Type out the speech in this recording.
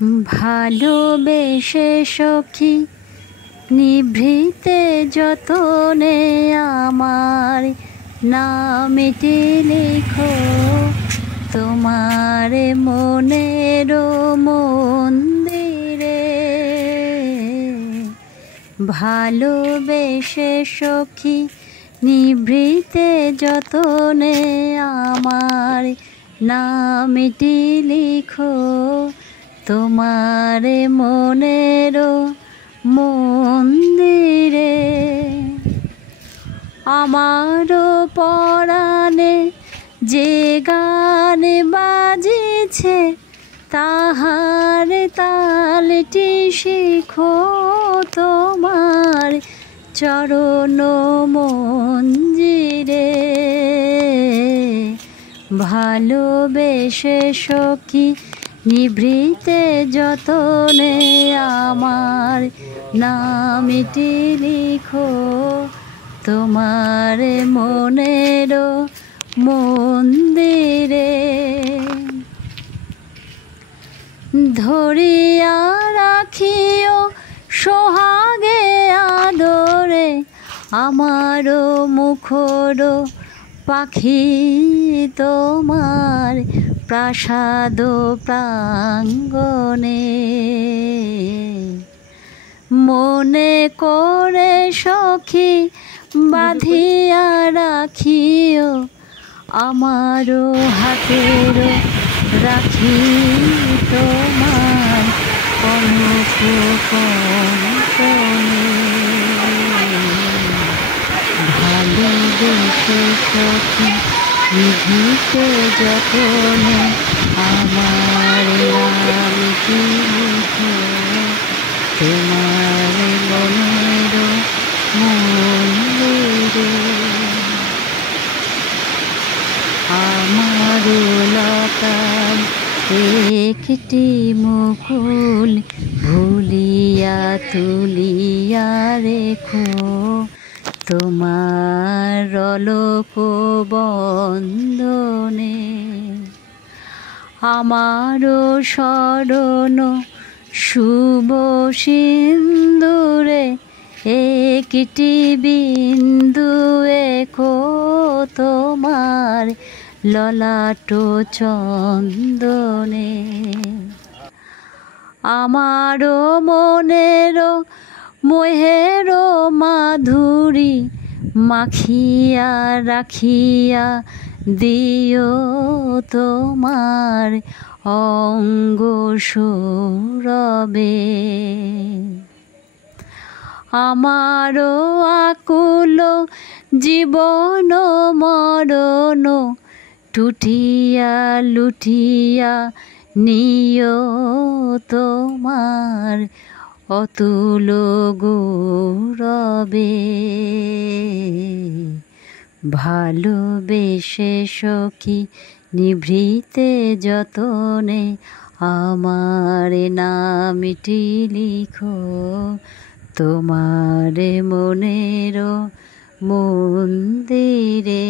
ভালোবেসে সখী নিভৃতে যতনে আমার নামটি লিখো তোমার মনের মন্দিরে। ভালোবেসে সখী নিভৃতে যতনে আমার নামটি লিখো তোমার মনের মন্দিরে। আমারও পরাণে যে গান বাজিছে তাহার তালটি শিখো তোমার চরণ মঞ্জিরে। ভালোবেসে সখী নিভৃতে যতনে আমার নামটি লিখো তোমার মনের মন্দিরে। ধরিয়া রাখিও সোহাগে আদরে আমার মুখর পাখি তোমার প্রাসাদ প্রাঙ্গণে। মনে করে সখী বাঁধিয়া রাখিও আমার হাতের রাখি তোমার কনক কঙ্কণে। ভালোবেসে সখী নিভৃতে যতনে আমার নামটি লিখো তোমার মনের মন্দিরে। আমার লতার একটি মুকুল ভুলিয়া তুলিয়া রেখো তোমার অলোক বন্দনে। আমারও স্মরণ শুভ সিন্দুরে একটি বিন্দু এঁকো তোমার ললাট চন্দনে। আমারও মনের মোহের মাধুরী মাখিয়া রাখিয়া দিও তোমার অঙ্গ সৌরভে। আমারও আকুল জীবন মরণ টুটিয়া লুটিয়া নিও তোমার অতুল গৌরবে। ভালোবেসে সখী নিভৃতে যতনে আমার নামটি লিখো তোমার মনের মন্দিরে।